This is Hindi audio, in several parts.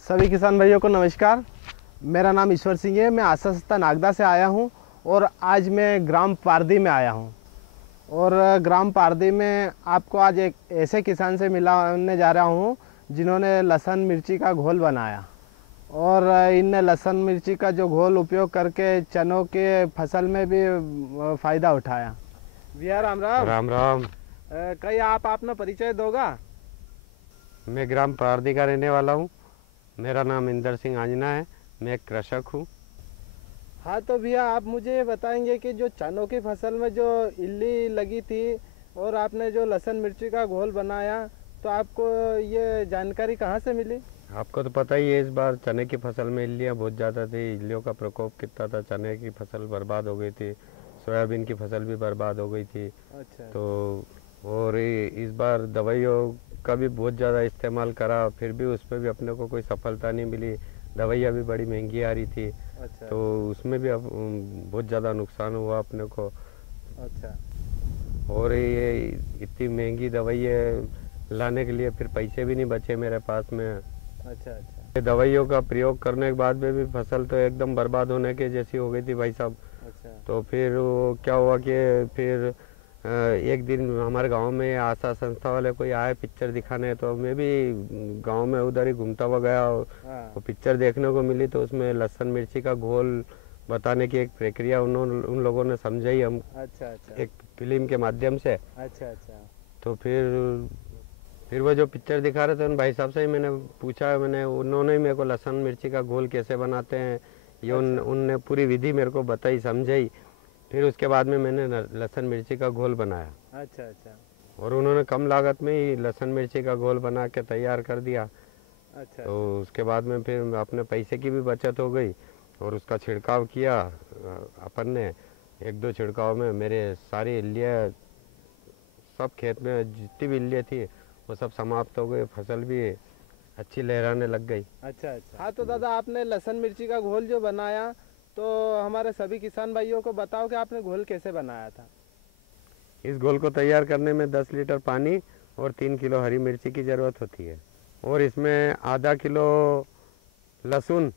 सभी किसान भाइयों को नमस्कार। मेरा नाम ईश्वर सिंह है। मैं आशा संस्था नागदा से आया हूं और आज मैं ग्राम पारदी में आया हूं। और ग्राम पारदी में आपको आज एक ऐसे किसान से मिलाने जा रहा हूं जिन्होंने लहसुन मिर्ची का घोल बनाया और इन लहसुन मिर्ची का जो घोल उपयोग करके चनों के फसल में भी फ़ायदा उठाया। भैया राम राम। राम राम। कहीं आप अपना परिचय दोगा? मैं ग्राम पारदी का रहने वाला हूँ। मेरा नाम इंदर सिंह आंजना है। मैं एक कृषक हूँ। हाँ, तो भैया आप मुझे ये बताएंगे कि जो चनों की फसल में जो इल्ली लगी थी और आपने जो लहसुन मिर्ची का घोल बनाया, तो आपको ये जानकारी कहाँ से मिली? आपको तो पता ही है, इस बार चने की फसल में इल्लियाँ बहुत ज़्यादा थी। इल्लियों का प्रकोप कितना था, चने की फसल बर्बाद हो गई थी, सोयाबीन की फसल भी बर्बाद हो गई थी। अच्छा। तो और इस बार दवाइयों का भी बहुत ज़्यादा इस्तेमाल करा, फिर भी उस पर भी अपने को कोई सफलता नहीं मिली। दवाइयाँ भी बड़ी महंगी आ रही थी, अच्छा। तो उसमें भी अब बहुत ज़्यादा नुकसान हुआ अपने को। अच्छा। और ये इतनी महंगी दवाइयाँ लाने के लिए फिर पैसे भी नहीं बचे मेरे पास में। अच्छा। अच्छा। ये दवाइयों का प्रयोग करने के बाद में भी फसल तो एकदम बर्बाद होने के जैसी हो गई थी भाई साहब। अच्छा। तो फिर वो क्या हुआ कि फिर एक दिन हमारे गांव में आशा संस्था वाले कोई आए पिक्चर दिखाने, तो मैं भी गांव में उधर ही घूमता हुआ गया और हाँ। वो पिक्चर देखने को मिली। तो उसमें लहसुन मिर्ची का घोल बताने की एक प्रक्रिया उन लोगों ने समझाई हम अच्छा। अच्छा। एक फिल्म के माध्यम से। अच्छा। अच्छा। तो फिर वो जो पिक्चर दिखा रहे थे उन भाई साहब से ही मैंने पूछा। उन्होंने ही मेरे को लहसुन मिर्ची का घोल कैसे बनाते हैं ये अच्छा। उनने पूरी विधि मेरे को बताई, समझाई। फिर उसके बाद में मैंने लहसुन मिर्ची का घोल बनाया अच्छा। अच्छा। और उन्होंने कम लागत में ही लहसुन मिर्ची का घोल बना के तैयार कर दिया। अच्छा। तो अच्छा। उसके बाद में फिर अपने पैसे की भी बचत हो गई और उसका छिड़काव किया अपन ने। एक दो छिड़काव में मेरे सारी इल्लियाँ, सब खेत में जितनी भी इल्लियाँ थी वो सब समाप्त हो गई, फसल भी अच्छी लहराने लग गई। अच्छा। अच्छा। हाँ, तो दादा आपने लहसुन मिर्ची का घोल जो बनाया, तो हमारे सभी किसान भाइयों को बताओ कि आपने घोल कैसे बनाया था। इस घोल को तैयार करने में 10 लीटर पानी और 3 किलो हरी मिर्ची की ज़रूरत होती है। और इसमें आधा किलो लहसुन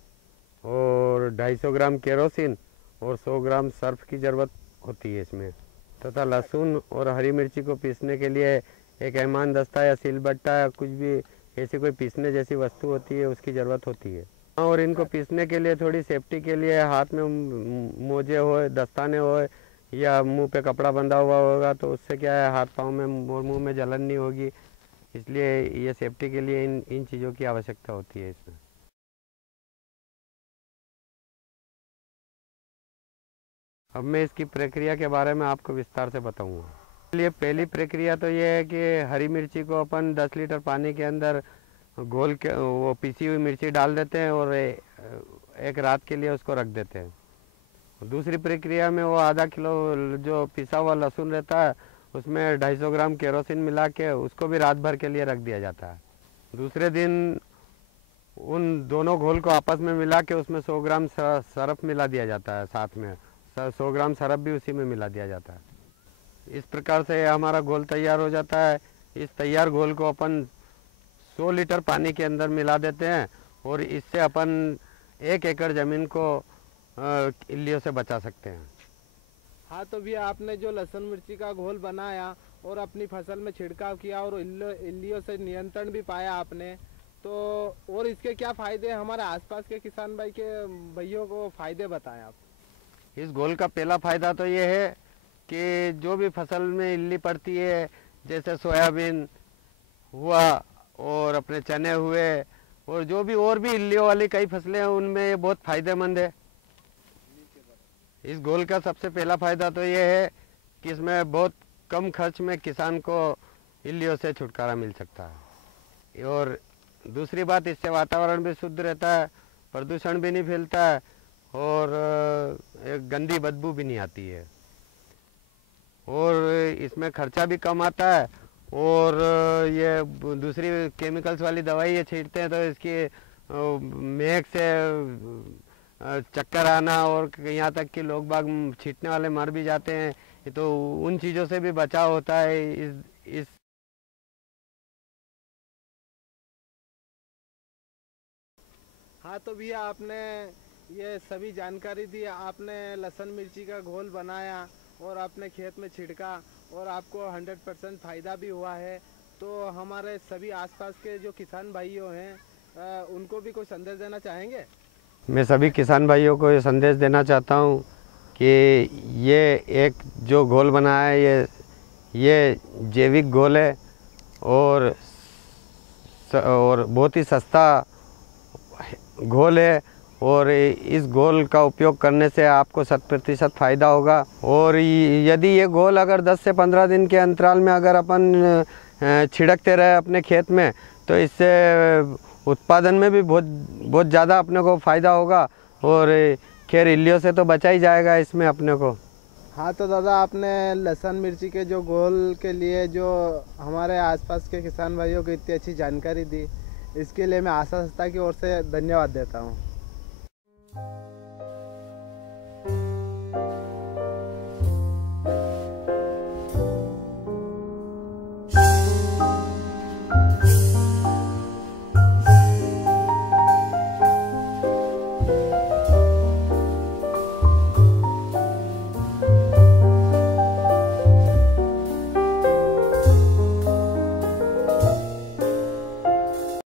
और 250 ग्राम केरोसिन और 100 ग्राम सर्फ की ज़रूरत होती है इसमें। तथा लहसुन और हरी मिर्ची को पीसने के लिए एक ऐमान दस्ता या सिलबट्टा या कुछ भी ऐसी कोई पीसने जैसी वस्तु होती है उसकी ज़रूरत होती है। और इनको पीसने के लिए थोड़ी सेफ्टी के लिए हाथ में मोजे होए, दस्ताने होए या मुंह पे कपड़ा बंधा हुआ होगा, तो उससे क्या है हाथ पाँव में और मुंह में जलन नहीं होगी। इसलिए ये सेफ्टी के लिए इन इन चीज़ों की आवश्यकता होती है इसमें। अब मैं इसकी प्रक्रिया के बारे में आपको विस्तार से बताऊंगा। चलिए, पहली प्रक्रिया तो ये है कि हरी मिर्ची को अपन 10 लीटर पानी के अंदर घोल के वो पीसी हुई मिर्ची डाल देते हैं और एक रात के लिए उसको रख देते हैं। दूसरी प्रक्रिया में वो आधा किलो जो पिसा हुआ लहसुन रहता है उसमें 250 ग्राम केरोसिन मिला के उसको भी रात भर के लिए रख दिया जाता है। दूसरे दिन उन दोनों घोल को आपस में मिला के उसमें 100 ग्राम सरफ मिला दिया जाता है। साथ में 100 ग्राम सरफ भी उसी में मिला दिया जाता है। इस प्रकार से हमारा घोल तैयार हो जाता है। इस तैयार घोल को अपन 100 लीटर पानी के अंदर मिला देते हैं और इससे अपन 1 एकड़ ज़मीन को इल्लियों से बचा सकते हैं। हाँ, तो भैया आपने जो लहसुन मिर्ची का घोल बनाया और अपनी फसल में छिड़काव किया और इल्लियों से नियंत्रण भी पाया आपने, तो और इसके क्या फायदे हैं हमारे आसपास के किसान भाई के भाइयों को फायदे बताएं आप। इस घोल का पहला फायदा तो ये है कि जो भी फसल में इल्ली पड़ती है, जैसे सोयाबीन हुआ और अपने चने हुए और जो भी और भी इल्लियों वाली कई फसलें हैं, उनमें ये बहुत फायदेमंद है। इस घोल का सबसे पहला फायदा तो ये है कि इसमें बहुत कम खर्च में किसान को इल्लियों से छुटकारा मिल सकता है। और दूसरी बात, इससे वातावरण भी शुद्ध रहता है, प्रदूषण भी नहीं फैलता है और एक गंदी बदबू भी नहीं आती है। और इसमें खर्चा भी कम आता है। और ये दूसरी केमिकल्स वाली दवाई ये छींटते हैं तो इसकी महक से चक्कर आना और यहाँ तक कि लोग बाग छींटने वाले मर भी जाते हैं। तो उन चीज़ों से भी बचाव होता है इस हाँ तो भैया आपने ये सभी जानकारी दी, आपने लहसुन मिर्ची का घोल बनाया और आपने खेत में छिड़का और आपको 100% फ़ायदा भी हुआ है। तो हमारे सभी आसपास के जो किसान भाइयों हैं उनको भी कोई संदेश देना चाहेंगे? मैं सभी किसान भाइयों को ये संदेश देना चाहता हूँ कि ये एक जो घोल बना है ये जैविक घोल है और बहुत ही सस्ता घोल है और इस घोल का उपयोग करने से आपको 100% फ़ायदा होगा। और यदि ये घोल अगर 10 से 15 दिन के अंतराल में अगर अपन छिड़कते रहे अपने खेत में तो इससे उत्पादन में भी बहुत ज़्यादा अपने को फ़ायदा होगा और खैर इल्लियों से तो बचा ही जाएगा इसमें अपने को। हाँ तो दादा आपने लहसुन मिर्ची के जो घोल के लिए जो हमारे आसपास के किसान भाइयों को इतनी अच्छी जानकारी दी, इसके लिए मैं आशा संस्था की ओर से धन्यवाद देता हूँ।